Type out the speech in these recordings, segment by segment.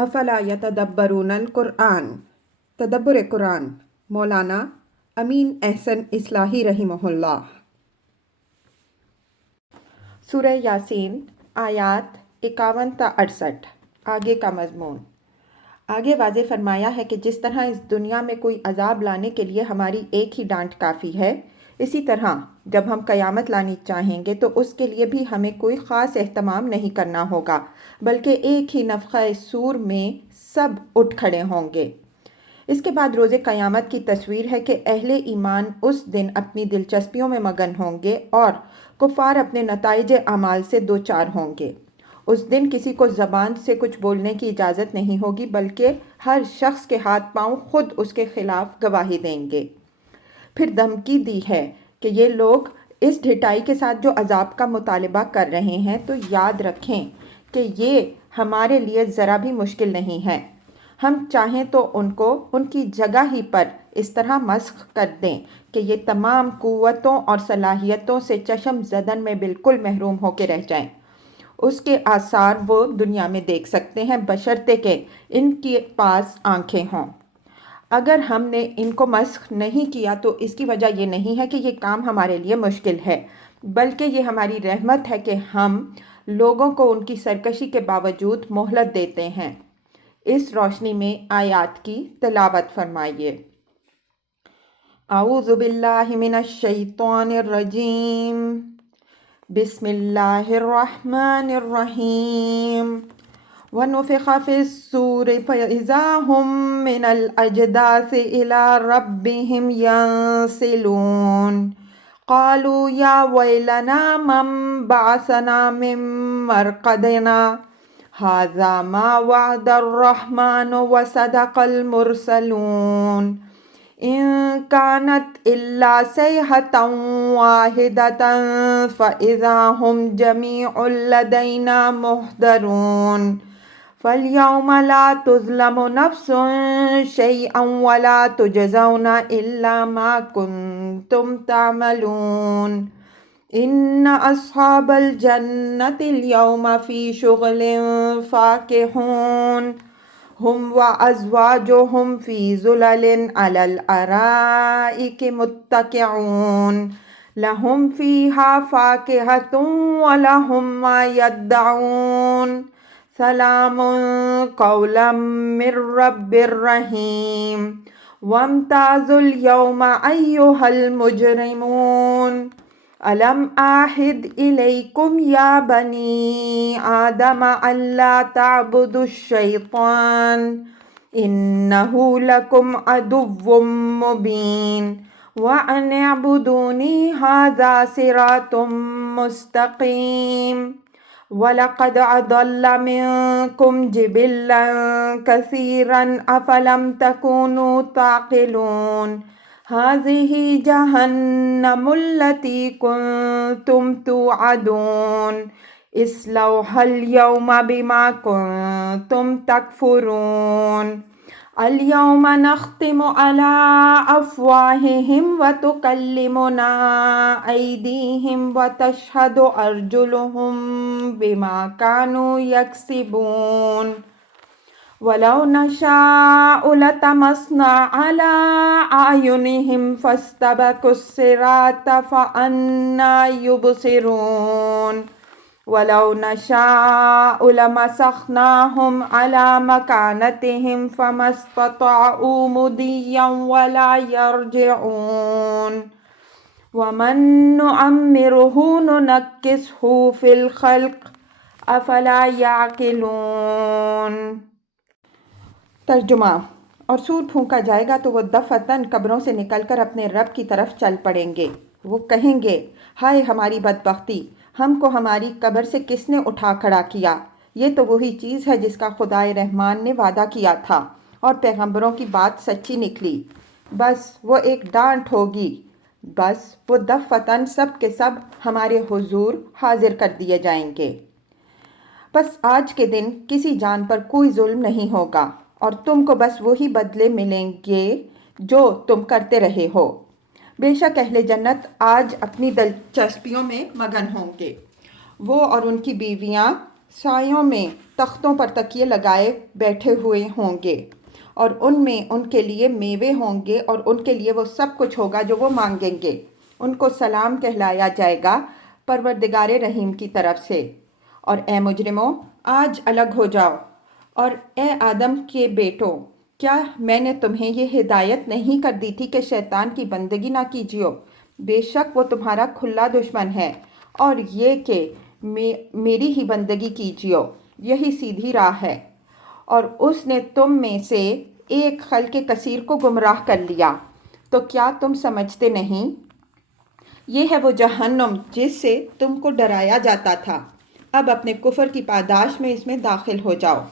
افلا یتدبرون القرآن، تدبر قرآن، مولانا امین احسن اصلاحی رحمہ اللہ۔ سورہ یاسین آیات 51 تا 68۔ آگے کا مضمون۔ آگے واضح فرمایا ہے کہ جس طرح اس دنیا میں کوئی عذاب لانے کے لیے ہماری ایک ہی ڈانٹ کافی ہے، اسی طرح جب ہم قیامت لانی چاہیں گے تو اس کے لیے بھی ہمیں کوئی خاص اہتمام نہیں کرنا ہوگا، بلکہ ایک ہی نفخہ صور میں سب اٹھ کھڑے ہوں گے۔ اس کے بعد روز قیامت کی تصویر ہے کہ اہل ایمان اس دن اپنی دلچسپیوں میں مگن ہوں گے اور کفار اپنے نتائج اعمال سے دوچار ہوں گے۔ اس دن کسی کو زبان سے کچھ بولنے کی اجازت نہیں ہوگی، بلکہ ہر شخص کے ہاتھ پاؤں خود اس کے خلاف گواہی دیں گے۔ پھر دھمکی دی ہے کہ یہ لوگ اس ڈھٹائی کے ساتھ جو عذاب کا مطالبہ کر رہے ہیں تو یاد رکھیں کہ یہ ہمارے لیے ذرا بھی مشکل نہیں ہے۔ ہم چاہیں تو ان کو ان کی جگہ ہی پر اس طرح مسخ کر دیں کہ یہ تمام قوتوں اور صلاحیتوں سے چشم زدن میں بالکل محروم ہو کے رہ جائیں۔ اس کے آثار وہ دنیا میں دیکھ سکتے ہیں، بشرطے کہ ان کے پاس آنکھیں ہوں۔ اگر ہم نے ان کو مسخ نہیں کیا تو اس کی وجہ یہ نہیں ہے کہ یہ کام ہمارے لیے مشکل ہے، بلکہ یہ ہماری رحمت ہے کہ ہم لوگوں کو ان کی سرکشی کے باوجود مہلت دیتے ہیں۔ اس روشنی میں آیات کی تلاوت فرمائیے۔ اعوذ باللہ من الشیطان الرجیم، بسم اللہ الرحمن الرحیم۔ وَنُفِخَ فِي الصُّورِ فَإِذَا هُم مِّنَ الْأَجْدَاثِ إِلَىٰ رَبِّهِمْ يَنسِلُونَ قَالُوا يَا وَيْلَنَا مَن بَعَثَنَا مِن مَّرْقَدِنَا هَٰذَا مَا وَعَدَ الرَّحْمَٰنُ وَصَدَقَ الْمُرْسَلُونَ إِن كَانَتْ إِلَّا صَيْحَةً وَاحِدَةً فَإِذَا هُمْ جَمِيعٌ لَّدَيْنَا مُحْضَرُونَ فَالْيَوْمَ لَا تُظْلَمُ نَفْسٌ شَيْئًا وَلَا تُجْزَوْنَ إِلَّا مَا كُنتُمْ تَعْمَلُونَ إِنَّ أَصْحَابَ الْجَنَّةِ الْيَوْمَ فِي شُغُلٍ فَاكِهُونَ هُمْ وَأَزْوَاجُهُمْ فِي ظُلَلٍ عَلَى الْأَرَائِكِ مُتَّكِئُونَ لَهُمْ فِيهَا فَاكِهَةٌ وَلَهُمْ مَا يَدَّعُونَ سلام قولا من رب رحیم وامتازوا اليوم أيها المجرمون ألم أعهد إليكم يا بني آدم ألا تعبدوا الشيطان إنه لكم عدو مبين وأن اعبدوني هذا صراط مستقيم وَلَقَدْ أَضَلَّ مِنكُمْ جِبِلًّا كَثِيرًا أَفَلَمْ تَكُونُوا تَعْقِلُونَ هَٰذِهِ جَهَنَّمُ الَّتِي كُنتُمْ تُوعَدُونَ اصْلَوْهَا الْيَوْمَ بِمَا كُنتُمْ تَكْفُرُونَ الْيَوْمَ نَخْتِمُ عَلَىٰ أَفْوَاهِهِمْ وَتُكَلِّمُنَا أَيْدِيهِمْ وَتَشْهَدُ أَرْجُلُهُم بِمَا كَانُوا يَكْسِبُونَ وَلَوْ نَشَاءُ لَطَمَسْنَا عَلَىٰ أَعْيُنِهِمْ فَاسْتَبَقُوا الصِّرَاطَ فَأَنَّىٰ يُبْصِرُونَ وَلَوْ نَشَاءُ لَمَسَخْنَاهُمْ عَلَىٰ مَكَانَتِهِمْ فَمَا اسْتَطَاعُوا مُضِيًّا وَلَا يَرْجِعُونَ وَمَن نُّعَمِّرْهُ نُنَكِّسْهُ فِي الْخَلْقِ أَفَلَا يَعْقِلُونَ۔ ترجمہ۔ اور سور پھونکا جائے گا تو وہ دفعتاً قبروں سے نکل کر اپنے رب کی طرف چل پڑیں گے۔ وہ کہیں گے، ہائے ہماری بدبختی، ہم کو ہماری قبر سے کس نے اٹھا کھڑا کیا؟ یہ تو وہی چیز ہے جس کا خدائے رحمان نے وعدہ کیا تھا اور پیغمبروں کی بات سچی نکلی۔ بس وہ ایک ڈانٹ ہوگی، بس وہ دفعتاً سب کے سب ہمارے حضور حاضر کر دیے جائیں گے۔ بس آج کے دن کسی جان پر کوئی ظلم نہیں ہوگا اور تم کو بس وہی بدلے ملیں گے جو تم کرتے رہے ہو۔ بے شک اہل جنت آج اپنی دلچسپیوں میں مگن ہوں گے۔ وہ اور ان کی بیویاں سایوں میں تختوں پر تکیے لگائے بیٹھے ہوئے ہوں گے، اور ان میں ان کے لیے میوے ہوں گے، اور ان کے لیے وہ سب کچھ ہوگا جو وہ مانگیں گے۔ ان کو سلام کہلایا جائے گا پروردگار رحیم کی طرف سے۔ اور اے مجرموں، آج الگ ہو جاؤ، اور اے آدم کے بیٹوں، کیا میں نے تمہیں یہ ہدایت نہیں کر دی تھی کہ شیطان کی بندگی نہ کیجیو؟ بے شک وہ تمہارا کھلا دشمن ہے، اور یہ کہ میری ہی بندگی کیجیو، یہی سیدھی راہ ہے۔ اور اس نے تم میں سے ایک خلق کثیر کو گمراہ کر لیا، تو کیا تم سمجھتے نہیں؟ یہ ہے وہ جہنم جس سے تم کو ڈرایا جاتا تھا، اب اپنے کفر کی پاداش میں اس میں داخل ہو جاؤ۔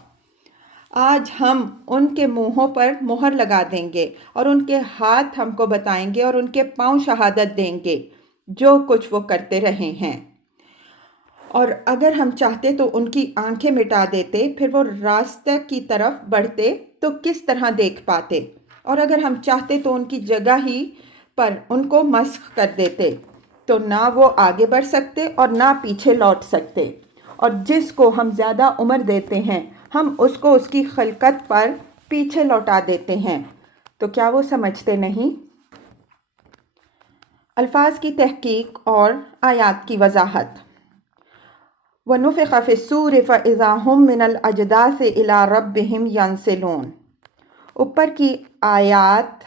آج ہم ان کے منہوں پر مہر لگا دیں گے، اور ان کے ہاتھ ہم کو بتائیں گے، اور ان کے پاؤں شہادت دیں گے جو کچھ وہ کرتے رہے ہیں۔ اور اگر ہم چاہتے تو ان کی آنکھیں مٹا دیتے، پھر وہ راستہ کی طرف بڑھتے تو کس طرح دیکھ پاتے، اور اگر ہم چاہتے تو ان کی جگہ ہی پر ان کو مسخ کر دیتے، تو نہ وہ آگے بڑھ سکتے اور نہ پیچھے لوٹ سکتے۔ اور جس کو ہم زیادہ عمر دیتے ہیں، ہم اس کو اس کی خلقت پر پیچھے لوٹا دیتے ہیں، تو کیا وہ سمجھتے نہیں؟ الفاظ کی تحقیق اور آیات کی وضاحت۔ وَنُفِخَ فِي الصُّورِ فَإِذَا هُم مِّنَ الْأَجْدَاثِ إِلَىٰ رَبِّهِمْ يَنسِلُونَ۔ اوپر کی آیات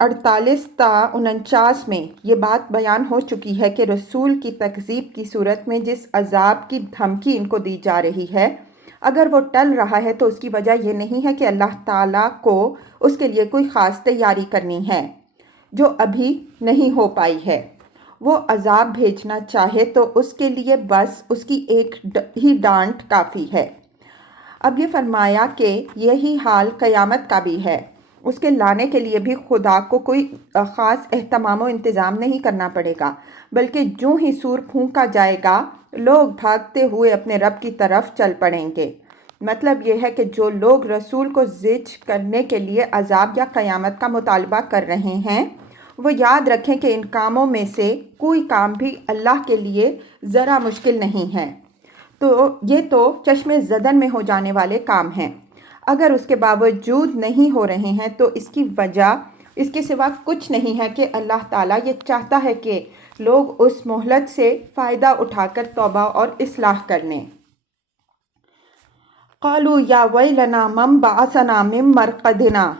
48 تا 49 میں یہ بات بیان ہو چکی ہے کہ رسول کی تکذیب کی صورت میں جس عذاب کی دھمکی ان کو دی جا رہی ہے، اگر وہ ٹل رہا ہے تو اس کی وجہ یہ نہیں ہے کہ اللہ تعالیٰ کو اس کے لیے کوئی خاص تیاری کرنی ہے جو ابھی نہیں ہو پائی ہے۔ وہ عذاب بھیجنا چاہے تو اس کے لیے بس اس کی ایک ہی ڈانٹ کافی ہے۔ اب یہ فرمایا کہ یہی حال قیامت کا بھی ہے، اس کے لانے کے لیے بھی خدا کو کوئی خاص اہتمام و انتظام نہیں کرنا پڑے گا، بلکہ جو ہی سور پھونکا جائے گا لوگ بھاگتے ہوئے اپنے رب کی طرف چل پڑیں گے۔ مطلب یہ ہے کہ جو لوگ رسول کو زج کرنے کے لیے عذاب یا قیامت کا مطالبہ کر رہے ہیں، وہ یاد رکھیں کہ ان کاموں میں سے کوئی کام بھی اللہ کے لیے ذرا مشکل نہیں ہے، تو یہ تو چشم زدن میں ہو جانے والے کام ہیں۔ اگر اس کے باوجود نہیں ہو رہے ہیں تو اس کی وجہ اس کے سوا کچھ نہیں ہے کہ اللہ تعالیٰ یہ چاہتا ہے کہ لوگ اس مہلت سے فائدہ اٹھا کر توبہ اور اصلاح کر لیں۔ قالوا یا ویلنا من بعثنا من مرقدنا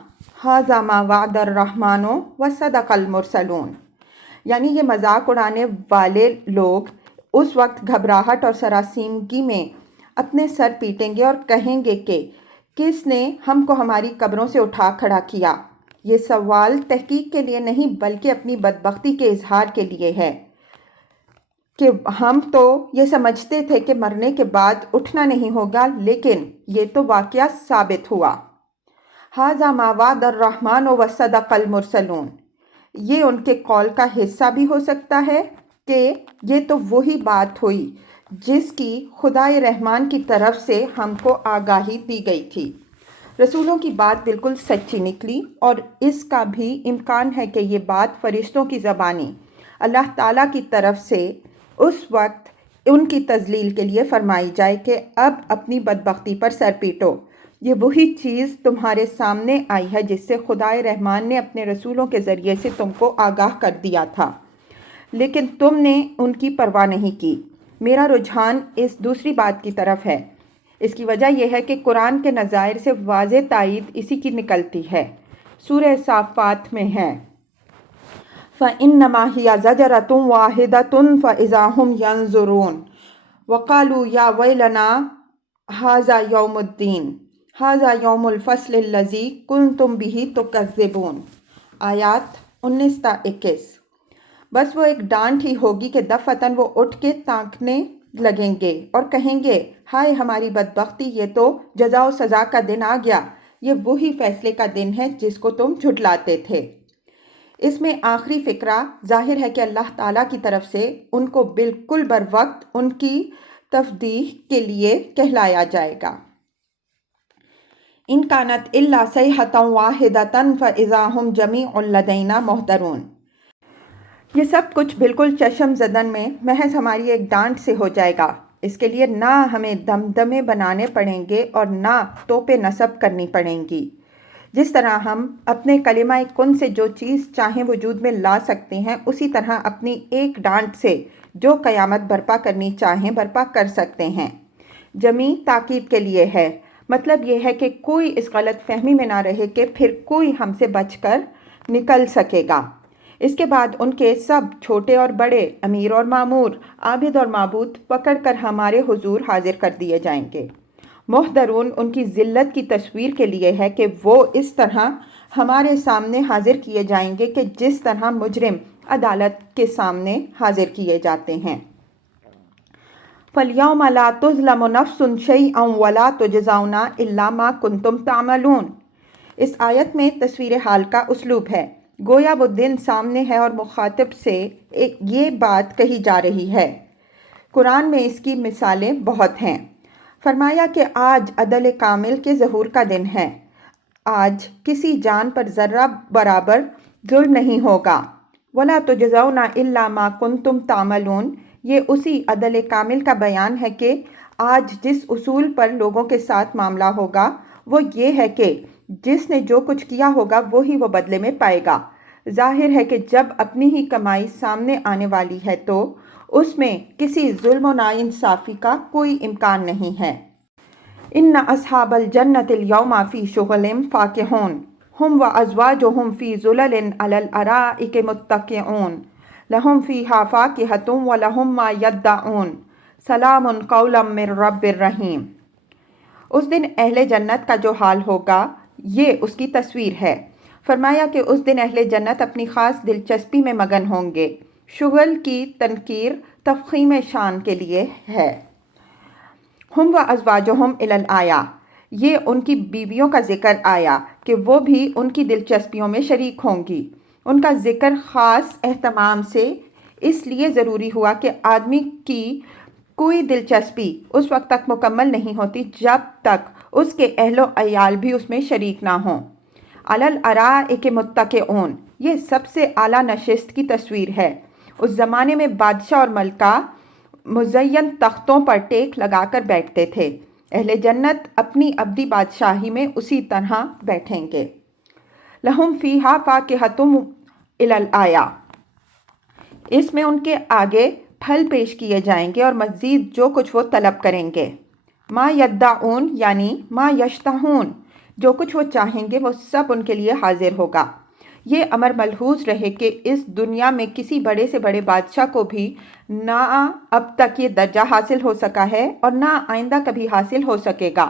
ھذا ما وعد الرحمن وصدق المرسلون۔ یعنی یہ مذاق اڑانے والے لوگ اس وقت گھبراہٹ اور سراسیمگی میں اپنے سر پیٹیں گے اور کہیں گے کہ کس نے ہم کو ہماری قبروں سے اٹھا کھڑا کیا؟ یہ سوال تحقیق کے لیے نہیں بلکہ اپنی بدبختی کے اظہار کے لیے ہے کہ ہم تو یہ سمجھتے تھے کہ مرنے کے بعد اٹھنا نہیں ہوگا، لیکن یہ تو واقعہ ثابت ہوا۔ ھذا ما وعد الرحمن وصدق المرسلون۔ یہ ان کے قول کا حصہ بھی ہو سکتا ہے کہ یہ تو وہی بات ہوئی جس کی خدائے رحمان کی طرف سے ہم کو آگاہی دی گئی تھی۔ رسولوں کی بات بالکل سچی نکلی، اور اس کا بھی امکان ہے کہ یہ بات فرشتوں کی زبانی اللہ تعالیٰ کی طرف سے اس وقت ان کی تذلیل کے لیے فرمائی جائے کہ اب اپنی بدبختی پر سر پیٹو۔ یہ وہی چیز تمہارے سامنے آئی ہے جس سے خدائے رحمان نے اپنے رسولوں کے ذریعے سے تم کو آگاہ کر دیا تھا، لیکن تم نے ان کی پرواہ نہیں کی۔ میرا رجحان اس دوسری بات کی طرف ہے۔ اس کی وجہ یہ ہے کہ قرآن کے نظائر سے واضح تائید اسی کی نکلتی ہے۔ سورہ صافات میں ہے فَإِنَّمَا هِيَ زَجْرَةٌ وَاحِدَةٌ فَإِذَا هُمْ يَنظُرُونَ وَقَالُوا يَا وَيْلَنَا هَذَا يَوْمُ الدِّينِ هَذَا يَوْمُ الْفَصْلِ الَّذِي كُنْتُمْ بِهِ تُكَذِّبُونَ۔ آیات 19 تا 21۔ بس وہ ایک ڈانٹ ہی ہوگی کہ دفعتاً وہ اٹھ کے تانکنے لگیں گے اور کہیں گے ہائے ہماری بدبختی، یہ تو جزا و سزا کا دن آ گیا، یہ وہی فیصلے کا دن ہے جس کو تم جھٹلاتے تھے۔ اس میں آخری فقرہ ظاہر ہے کہ اللہ تعالیٰ کی طرف سے ان کو بالکل بروقت ان کی تفدیح کے لیے کہلایا جائے گا۔ ان کانت الا صیحۃ واحدۃ فاذا ھم جمیع لدینا محضرون۔ یہ سب کچھ بالکل چشم زدن میں محض ہماری ایک ڈانٹ سے ہو جائے گا، اس کے لیے نہ ہمیں دمدمے بنانے پڑیں گے اور نہ توپیں نصب کرنی پڑیں گی۔ جس طرح ہم اپنے کلمہ کن سے جو چیز چاہیں وجود میں لا سکتے ہیں، اسی طرح اپنی ایک ڈانٹ سے جو قیامت برپا کرنی چاہیں برپا کر سکتے ہیں۔ جمی تاکید کے لیے ہے، مطلب یہ ہے کہ کوئی اس غلط فہمی میں نہ رہے کہ پھر کوئی ہم سے بچ کر نکل سکے گا۔ اس کے بعد ان کے سب چھوٹے اور بڑے، امیر اور معمور، عابد اور معبود پکڑ کر ہمارے حضور حاضر کر دیے جائیں گے۔ محضرون ان کی ذلت کی تصویر کے لیے ہے کہ وہ اس طرح ہمارے سامنے حاضر کیے جائیں گے کہ جس طرح مجرم عدالت کے سامنے حاضر کیے جاتے ہیں۔ فَالْيَوْمَ لَا تُظْلَمُ نَفْسٌ شَيْئًا وَلَا تُجْزَوْنَ إِلَّا مَا كُنْتُمْ تَعْمَلُونَ۔ اس آیت میں تصویر حال کا اسلوب ہے، گویا وہ دن سامنے ہے اور مخاطب سے یہ بات کہی جا رہی ہے۔ قرآن میں اس کی مثالیں بہت ہیں۔ فرمایا کہ آج عدل کامل کے ظہور کا دن ہے، آج کسی جان پر ذرہ برابر ظلم نہیں ہوگا۔ وَلَا تُجْزَوْنَ إِلَّا مَا كُنْتُمْ تَعْمَلُونَ، یہ اسی عدل کامل کا بیان ہے کہ آج جس اصول پر لوگوں کے ساتھ معاملہ ہوگا وہ یہ ہے کہ جس نے جو کچھ کیا ہوگا وہی وہ بدلے میں پائے گا۔ ظاہر ہے کہ جب اپنی ہی کمائی سامنے آنے والی ہے تو اس میں کسی ظلم و ناانصافی کا کوئی امکان نہیں ہے۔ ان اصحاب الجنۃ اليوم فی شغل فاکہون ہم وازواجہم فی ظلل علی الارائک متکئون لہم فیہا فاکہۃ ولہم ما یدعون سلام قولا من رب الرحیم۔ اس دن اہل جنت کا جو حال ہوگا یہ اس کی تصویر ہے۔ فرمایا کہ اس دن اہل جنت اپنی خاص دلچسپی میں مگن ہوں گے۔ شغل کی تنکیر تفخیم شان کے لیے ہے۔ ہم وازواجہم الی الآیا، یہ ان کی بیویوں کا ذکر آیا کہ وہ بھی ان کی دلچسپیوں میں شریک ہوں گی۔ ان کا ذکر خاص اہتمام سے اس لیے ضروری ہوا کہ آدمی کی کوئی دلچسپی اس وقت تک مکمل نہیں ہوتی جب تک اس کے اہل و عیال بھی اس میں شریک نہ ہوں۔ علی الارائک متکئون، یہ سب سے اعلیٰ نشست کی تصویر ہے۔ اس زمانے میں بادشاہ اور ملکہ مزین تختوں پر ٹیک لگا کر بیٹھتے تھے۔ اہل جنت اپنی ابدی بادشاہی میں اسی طرح بیٹھیں گے۔ لہم فیہا فاکہۃ الی الآیا، اس میں ان کے آگے پھل پیش کیے جائیں گے اور مزید جو کچھ وہ طلب کریں گے۔ ما یدعون یعنی ما یشتہون، جو کچھ وہ چاہیں گے وہ سب ان کے لیے حاضر ہوگا۔ یہ امر ملحوظ رہے کہ اس دنیا میں کسی بڑے سے بڑے بادشاہ کو بھی نہ اب تک یہ درجہ حاصل ہو سکا ہے اور نہ آئندہ کبھی حاصل ہو سکے گا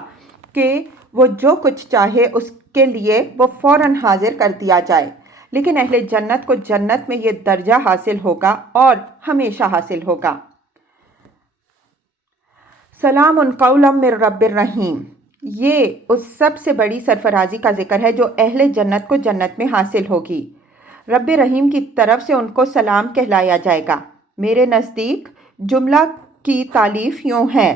کہ وہ جو کچھ چاہے اس کے لیے وہ فوراً حاضر کر دیا جائے، لیکن اہل جنت کو جنت میں یہ درجہ حاصل ہوگا اور ہمیشہ حاصل ہوگا۔ سلام قولا من رب الرحیم، یہ اس سب سے بڑی سرفرازی کا ذکر ہے جو اہل جنت کو جنت میں حاصل ہوگی۔ رب رحیم کی طرف سے ان کو سلام کہلایا جائے گا۔ میرے نزدیک جملہ کی تالیف یوں ہے: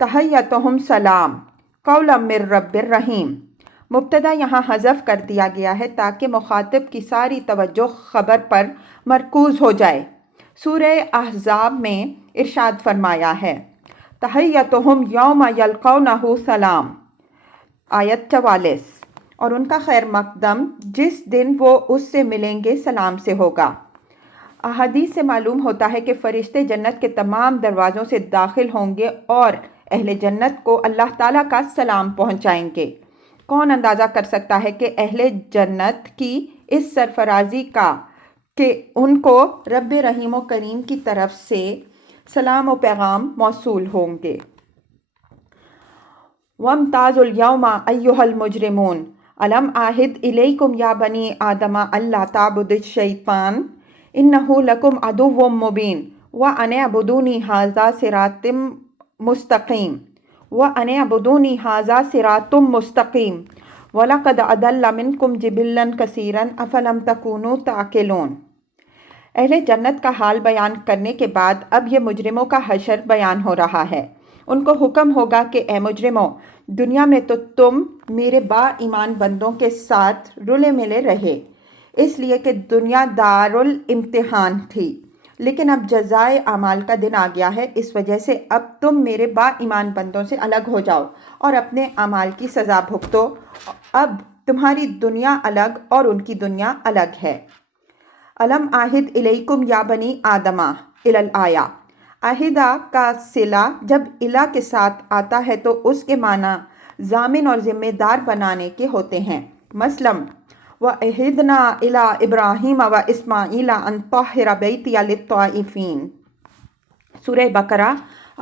تحیتہم سلام قولا من رب الرحیم۔ مبتدا یہاں حذف کر دیا گیا ہے تاکہ مخاطب کی ساری توجہ خبر پر مرکوز ہو جائے۔ سورہ احزاب میں ارشاد فرمایا ہے: تحیتہم یوم یلقونہ سلام، آیت 44، اور ان کا خیر مقدم جس دن وہ اس سے ملیں گے سلام سے ہوگا۔ احادیث سے معلوم ہوتا ہے کہ فرشتے جنت کے تمام دروازوں سے داخل ہوں گے اور اہل جنت کو اللہ تعالیٰ کا سلام پہنچائیں گے۔ کون اندازہ کر سکتا ہے کہ اہل جنت کی اس سرفرازی کا کہ ان کو رب رحیم و کریم کی طرف سے سلام و پیغام موصول ہوں گے۔ وَامْتَازُوا الْيَوْمَ أَيُّهَا الْمُجْرِمُونَ أَلَمْ أَعْهِدْ إِلَيْكُمْ يَا بَنِي آدَمَ أَلَّا تَعْبُدُوا الشَّيْطَانَ إِنَّهُ لَكُمْ عَدُوٌّ مُّبِينٌ وَأَنِ اعْبُدُونِي هَٰذَا صِرَاطٌ مُّسْتَقِيمٌ وَأَنِ اعْبُدُونِي هَٰذَا صِرَاطٌ مُّسْتَقِيمٌ وَلَقَدْ أَضَلَّ مِنكُمْ جِبِلًّا كَثِيرًا أَفَلَمْ تَكُونُوا تَعْقِلُونَ۔ اہل جنت کا حال بیان کرنے کے بعد اب یہ مجرموں کا حشر بیان ہو رہا ہے۔ ان کو حکم ہوگا کہ اے مجرموں، دنیا میں تو تم میرے با ایمان بندوں کے ساتھ رلے ملے رہے، اس لیے کہ دنیا دار الامتحان تھی، لیکن اب جزائے اعمال کا دن آ گیا ہے، اس وجہ سے اب تم میرے با ایمان بندوں سے الگ ہو جاؤ اور اپنے اعمال کی سزا بھگتو۔ اب تمہاری دنیا الگ اور ان کی دنیا الگ ہے۔ علم عہد الیکم یا بنی آدمہ الآیہ۔ عہدہ کا صلہ جب الہ کے ساتھ آتا ہے تو اس کے معنی ضامن اور ذمہ دار بنانے کے ہوتے ہیں۔ مثلاً وَعَہِدْنَا إِلَىٰ إِبْرَاهِيمَ وَإِسْمَاعِيلَ أَن طَهِّرَ بَيْتِيَ لِلطَّائِفِينَ۔ سورہ بقرہ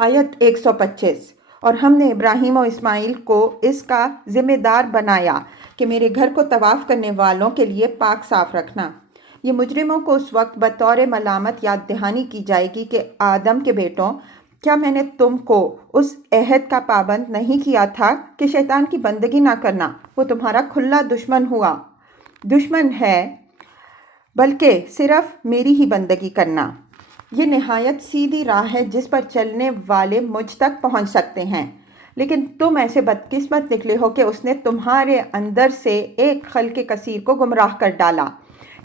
آیت 125۔ اور ہم نے ابراہیم و اسماعیل کو اس کا ذمہ دار بنایا کہ میرے گھر کو طواف کرنے والوں کے لیے پاک صاف رکھنا۔ یہ مجرموں کو اس وقت بطور ملامت یاد دہانی کی جائے گی کہ آدم کے بیٹوں، کیا میں نے تم کو اس عہد کا پابند نہیں کیا تھا کہ شیطان کی بندگی نہ کرنا؟ وہ تمہارا کھلا دشمن ہے، بلکہ صرف میری ہی بندگی کرنا۔ یہ نہایت سیدھی راہ ہے جس پر چلنے والے مجھ تک پہنچ سکتے ہیں، لیکن تم ایسے بدقسمت نکلے ہو کہ اس نے تمہارے اندر سے ایک خلق کثیر کو گمراہ کر ڈالا۔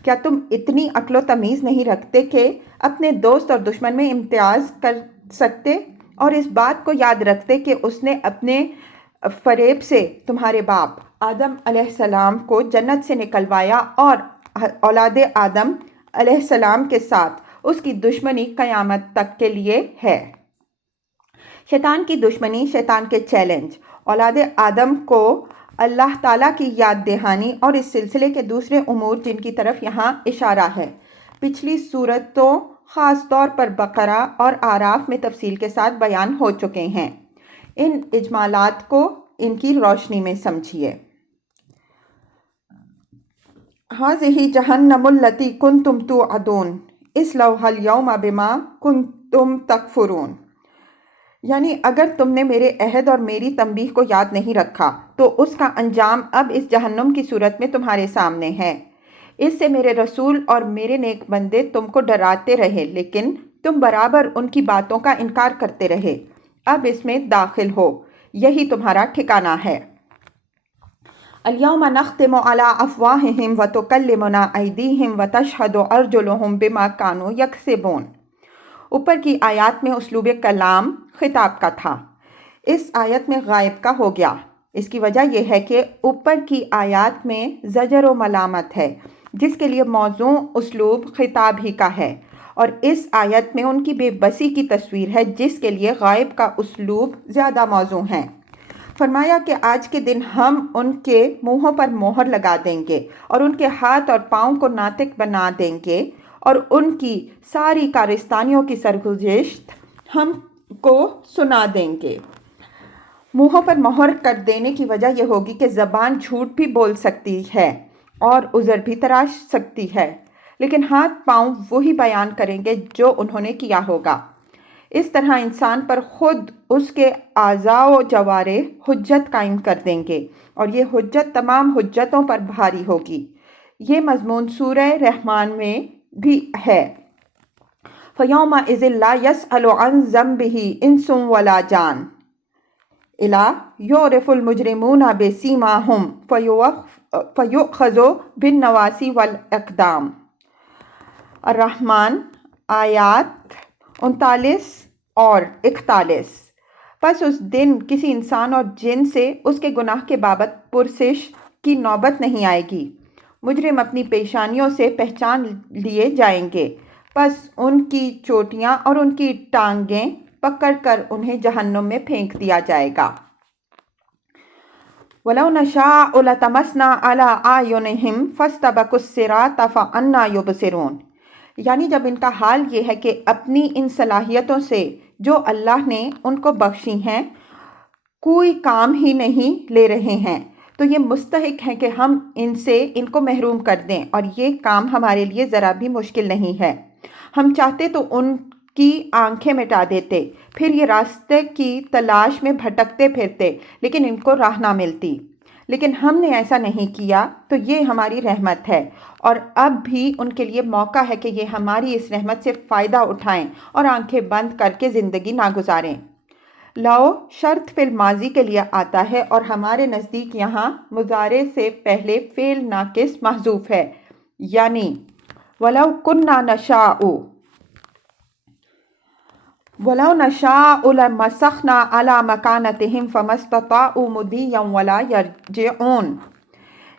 کیا تم اتنی عقل و تمیز نہیں رکھتے کہ اپنے دوست اور دشمن میں امتیاز کر سکتے، اور اس بات کو یاد رکھتے کہ اس نے اپنے فریب سے تمہارے باپ آدم علیہ السلام کو جنت سے نکلوایا، اور اولاد آدم علیہ السلام کے ساتھ اس کی دشمنی قیامت تک کے لیے ہے۔ شیطان کی دشمنی، شیطان کے چیلنج، اولاد آدم کو اللہ تعالیٰ کی یاد دہانی اور اس سلسلے کے دوسرے امور جن کی طرف یہاں اشارہ ہے، پچھلی صورتوں خاص طور پر بقرہ اور اعراف میں تفصیل کے ساتھ بیان ہو چکے ہیں۔ ان اجمالات کو ان کی روشنی میں سمجھیے۔ هذه جہنم التی کنتم توعدون اصلوها اليوم بما کنتم تکفرون۔ یعنی اگر تم نے میرے عہد اور میری تنبیہ کو یاد نہیں رکھا تو اس کا انجام اب اس جہنم کی صورت میں تمہارے سامنے ہے۔ اس سے میرے رسول اور میرے نیک بندے تم کو ڈراتے رہے، لیکن تم برابر ان کی باتوں کا انکار کرتے رہے۔ اب اس میں داخل ہو، یہی تمہارا ٹھکانہ ہے۔ الیوم نختم علی افواہہم وتکلمنا ایدیہم وتشہد ارجلہم بما کانوا یکسبون۔ اوپر کی آیات میں اسلوب کلام خطاب کا تھا، اس آیت میں غائب کا ہو گیا۔ اس کی وجہ یہ ہے کہ اوپر کی آیات میں زجر و ملامت ہے، جس کے لیے موزوں اسلوب خطاب ہی کا ہے، اور اس آیت میں ان کی بے بسی کی تصویر ہے، جس کے لیے غائب کا اسلوب زیادہ موزوں ہے۔ فرمایا کہ آج کے دن ہم ان کے منہوں پر مہر لگا دیں گے اور ان کے ہاتھ اور پاؤں کو ناطق بنا دیں گے، اور ان کی ساری کارستانیوں کی سرگزشت ہم کو سنا دیں گے۔ منہوں پر مہر کر دینے کی وجہ یہ ہوگی کہ زبان جھوٹ بھی بول سکتی ہے اور عذر بھی تراش سکتی ہے، لیکن ہاتھ پاؤں وہی بیان کریں گے جو انہوں نے کیا ہوگا۔ اس طرح انسان پر خود اس کے اعضاء و جوارح حجت قائم کر دیں گے، اور یہ حجت تمام حجتوں پر بھاری ہوگی۔ یہ مضمون سورہ رحمان میں بھی ہے۔ فَيَوْمَئِذٍ لَا يَسْأَلُ عَنْ ذَنبِهِ إِنسٌ وَلَا جَانٌ إِلَّا يُعْرَفُ الْمُجْرِمُونَ بِسِیمَاهُمْ فَيُؤْخَذُ بِالنَّوَاصِی وَالْأَقْدَامِ۔ الرحمن آیات 39 اور 41۔ پس اس دن کسی انسان اور جن سے اس کے گناہ کے بابت پرسش کی نوبت نہیں آئے گی۔ مجرم اپنی پیشانیوں سے پہچان لیے جائیں گے، پس ان کی چوٹیاں اور ان کی ٹانگیں پکڑ کر انہیں جہنم میں پھینک دیا جائے گا۔ وَلَوْ نَشَاءُ لَطَمَسْنَا عَلَىٰ أَعْيُنِهِمْ فَاسْتَبَقُوا الصِّرَاطَ فَأَنَّىٰ يُبْصِرُونَ۔ یعنی جب ان کا حال یہ ہے کہ اپنی ان صلاحیتوں سے جو اللہ نے ان کو بخشی ہیں کوئی کام ہی نہیں لے رہے ہیں، تو یہ مستحق ہے کہ ہم ان سے ان کو محروم کر دیں، اور یہ کام ہمارے لیے ذرا بھی مشکل نہیں ہے۔ ہم چاہتے تو ان کی آنکھیں مٹا دیتے، پھر یہ راستے کی تلاش میں بھٹکتے پھرتے، لیکن ان کو راہ نہ ملتی۔ لیکن ہم نے ایسا نہیں کیا، تو یہ ہماری رحمت ہے، اور اب بھی ان کے لیے موقع ہے کہ یہ ہماری اس رحمت سے فائدہ اٹھائیں اور آنکھیں بند کر کے زندگی نہ گزاریں۔ لو شرط فعل ماضی کے لیے آتا ہے، اور ہمارے نزدیک یہاں مضارع سے پہلے فعل ناقص محذوف ہے، یعنی وَلَوْ كُنَّا نَشَاءُ۔ وَلَوْ نَشَاءُ لَمَسَخْنَا عَلَى مَكَانَتِهِمْ فَمَا اسْتَطَاعُوا مُضِيًّا وَلَا يَرْجِعُونَ۔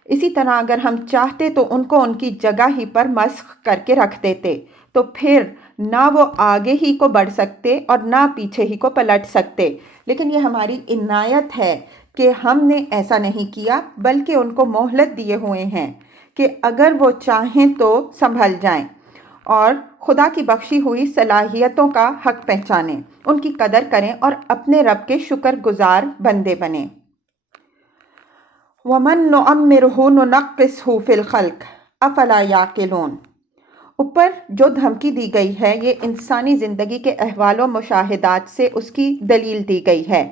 اسی طرح اگر ہم چاہتے تو ان کو ان کی جگہ ہی پر مسخ کر کے رکھ دیتے، تو پھر نہ وہ آگے ہی کو بڑھ سکتے اور نہ پیچھے ہی کو پلٹ سکتے۔ لیکن یہ ہماری عنایت ہے کہ ہم نے ایسا نہیں کیا، بلکہ ان کو مہلت دیے ہوئے ہیں کہ اگر وہ چاہیں تو سنبھل جائیں اور خدا کی بخشی ہوئی صلاحیتوں کا حق پہچانیں، ان کی قدر کریں اور اپنے رب کے شکر گزار بندے بنیں۔ وَمَن نُعَمِّرْهُ نُنَقِّصْهُ فِي الْخَلْقِ أَفَلَا يَعْقِلُونَ۔ اوپر جو دھمکی دی گئی ہے یہ انسانی زندگی کے احوال و مشاہدات سے اس کی دلیل دی گئی ہے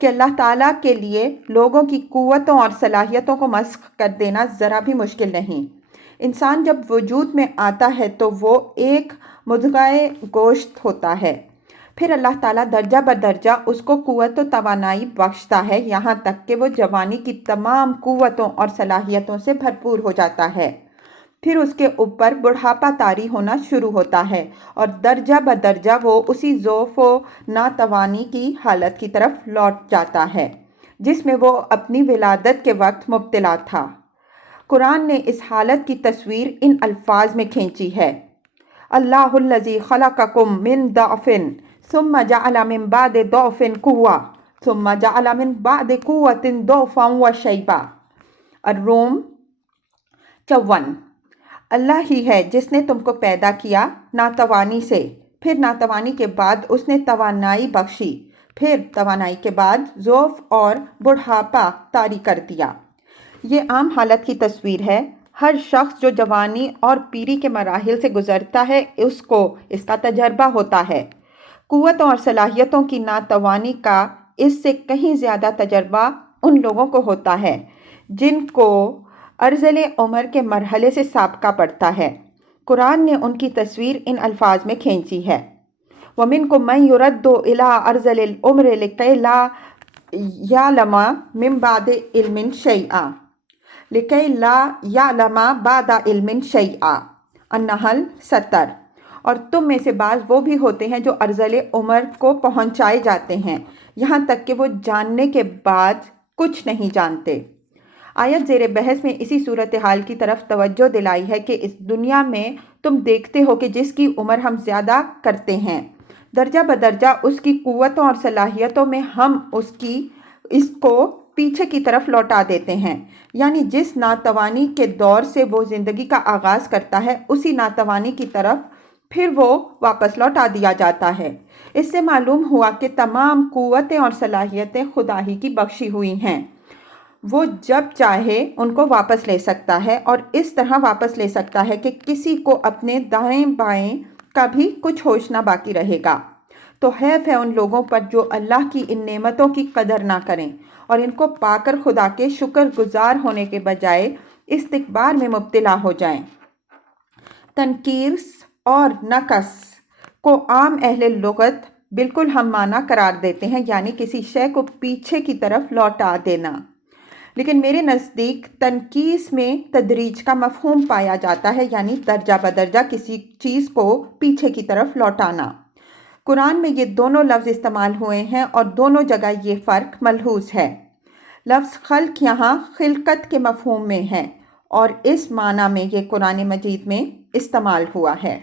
کہ اللہ تعالیٰ کے لیے لوگوں کی قوتوں اور صلاحیتوں کو مسخ کر دینا ذرا بھی مشکل نہیں۔ انسان جب وجود میں آتا ہے تو وہ ایک مضغہ گوشت ہوتا ہے، پھر اللہ تعالیٰ درجہ بدرجہ اس کو قوت و توانائی بخشتا ہے، یہاں تک کہ وہ جوانی کی تمام قوتوں اور صلاحیتوں سے بھرپور ہو جاتا ہے۔ پھر اس کے اوپر بڑھاپا طاری ہونا شروع ہوتا ہے اور درجہ بدرجہ وہ اسی ضعف و ناتوانی کی حالت کی طرف لوٹ جاتا ہے جس میں وہ اپنی ولادت کے وقت مبتلا تھا۔ قرآن نے اس حالت کی تصویر ان الفاظ میں کھینچی ہے: اللہ الذی خلقکم من ضعف ثم جعل من بعد ضعف قوة ثم جعل من بعد قوة ضعفا وشیبا۔ الروم 54۔ اللہ ہی ہے جس نے تم کو پیدا کیا ناتوانی سے، پھر ناتوانی کے بعد اس نے توانائی بخشی، پھر توانائی کے بعد ضعف اور بڑھاپا طاری کر دیا۔ یہ عام حالت کی تصویر ہے۔ ہر شخص جو جوانی اور پیری کے مراحل سے گزرتا ہے اس کو اس کا تجربہ ہوتا ہے۔ قوتوں اور صلاحیتوں کی ناتوانی کا اس سے کہیں زیادہ تجربہ ان لوگوں کو ہوتا ہے جن کو ارذل عمر کے مرحلے سے سابقہ پڑتا ہے۔ قرآن نے ان کی تصویر ان الفاظ میں کھینچی ہے: وَمِنْكُم مَّن يُرَدُّ إِلَىٰ أَرْذَلِ الْعُمُرِ لِكَيْ لَا يَعْلَمَ مِن بَعْدِ عِلْمٍ شَيْئًا بَعْدَ عِلْمٍ شَيْئًا۔ النحل 70۔ اور تم میں سے بعض وہ بھی ہوتے ہیں جو ارذل عمر کو پہنچائے جاتے ہیں یہاں تک کہ وہ جاننے کے بعد کچھ نہیں جانتے۔ آیت زیر بحث میں اسی صورتحال کی طرف توجہ دلائی ہے کہ اس دنیا میں تم دیکھتے ہو کہ جس کی عمر ہم زیادہ کرتے ہیں، درجہ بدرجہ اس کی قوتوں اور صلاحیتوں میں ہم اس کو پیچھے کی طرف لوٹا دیتے ہیں، یعنی جس ناتوانی کے دور سے وہ زندگی کا آغاز کرتا ہے اسی ناتوانی کی طرف پھر وہ واپس لوٹا دیا جاتا ہے۔ اس سے معلوم ہوا کہ تمام قوتیں اور صلاحیتیں خدا ہی کی بخشی ہوئی ہیں، وہ جب چاہے ان کو واپس لے سکتا ہے اور اس طرح واپس لے سکتا ہے کہ کسی کو اپنے دائیں بائیں کا بھی کچھ ہوش نہ باقی رہے گا۔ تو حیف ہے ان لوگوں پر جو اللہ کی ان نعمتوں کی قدر نہ کریں اور ان کو پا کر خدا کے شکر گزار ہونے کے بجائے استکبار میں مبتلا ہو جائیں۔ تنکیرس اور نقص کو عام اہل لغت بالکل ہم معنی قرار دیتے ہیں، یعنی کسی شے کو پیچھے کی طرف لوٹا دینا، لیکن میرے نزدیک تنکیس میں تدریج کا مفہوم پایا جاتا ہے، یعنی درجہ بدرجہ کسی چیز کو پیچھے کی طرف لوٹانا۔ قرآن میں یہ دونوں لفظ استعمال ہوئے ہیں اور دونوں جگہ یہ فرق ملحوظ ہے۔ لفظ خلق یہاں خلقت کے مفہوم میں ہے اور اس معنی میں یہ قرآن مجید میں استعمال ہوا ہے۔